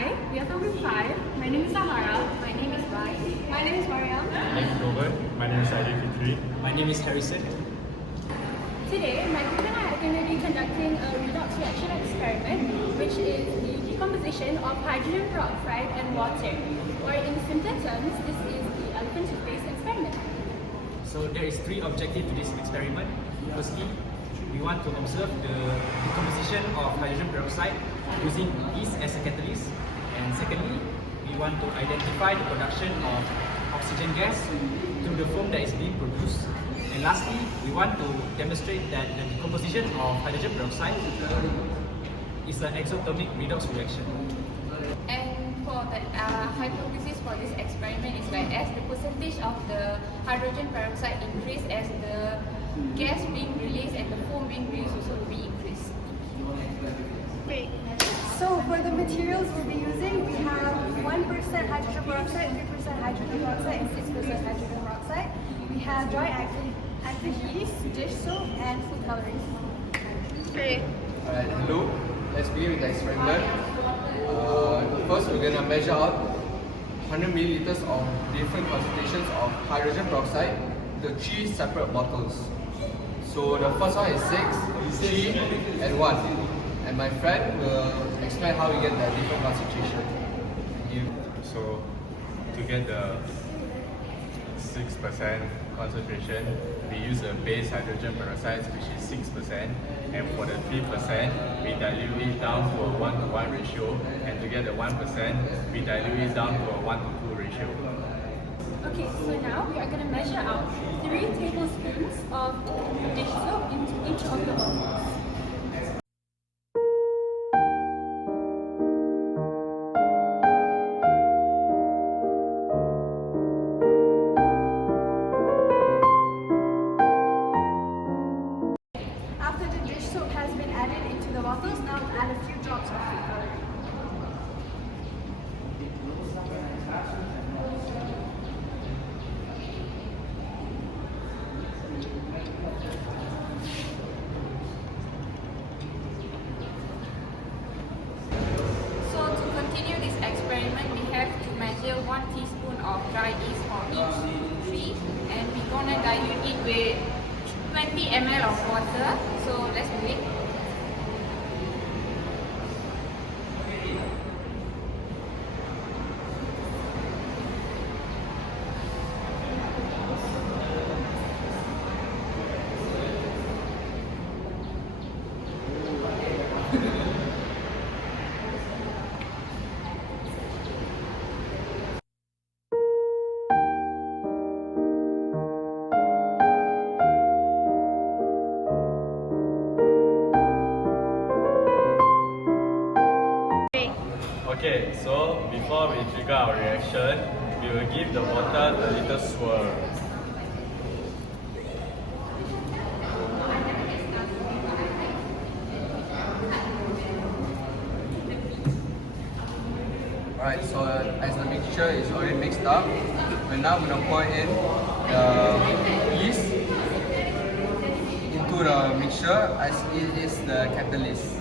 Hi, we are from group 5. My name is Sahara. My name is Rai. My name is Mariam. My name is Robert. My name is Adi Fitri. My name is Harrison. Today, my group and I are going to be conducting a redox reaction experiment, which is the decomposition of hydrogen peroxide and water. Or in simpler terms, this is the elephant toothpaste experiment. So there is three objectives to this experiment. Firstly, we want to observe the decomposition of hydrogen peroxide using yeast as a catalyst. And secondly, we want to identify the production of oxygen gas through the foam that is being produced. And lastly, we want to demonstrate that the decomposition of hydrogen peroxide is an exothermic redox reaction. And for the hypothesis for this experiment is like as the percentage of the hydrogen peroxide increase as the gas being released and the foam being released also will be increased. Great. So for the materials we'll be using, we have 1% hydrogen peroxide, 3% hydrogen peroxide, and 6% hydrogen peroxide. We have dry active yeast, dish soap, and food coloring. Great. Alright, hello. Let's begin with the experiment. First, we're going to measure out 100 milliliters of different concentrations of hydrogen peroxide into 3 separate bottles. So the first one is 6, 3, and 1. And my friend will explain how we get the different concentration. Thank you. So, to get the 6% concentration, we use a base hydrogen peroxide, which is 6%, and for the 3%, we dilute it down to a 1:1 ratio, and to get the 1%, we dilute it down to a 1:2 ratio. Okay, so now we are going to measure out 3 tablespoons of dish soap into each of the bottles. After the dish soap has been added into the bottles, now add a few drops of food coloring. So to continue this experiment, we have to measure 1 teaspoon of dry yeast for each tree, and we're gonna dilute it with 20 ml of water. So let's do it. Okay, so before we trigger our reaction, we will give the water a little swirl. Alright, so as the mixture is already mixed up, we're now going to pour in the yeast into the mixture as it is the catalyst.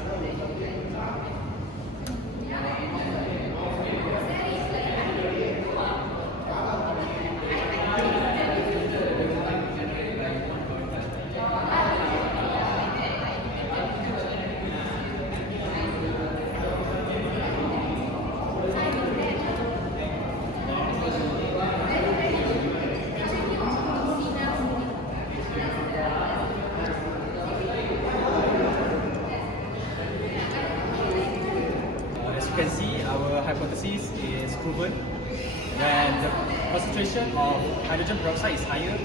As you can see, our hypothesis is proven. When the concentration of hydrogen peroxide is higher,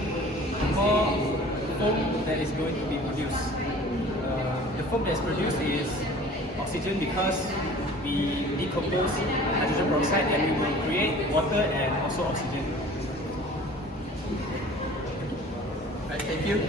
the more foam that is going to be produced. The foam that is produced is oxygen because we decompose hydrogen peroxide and we will create water and also oxygen. Alright, thank you.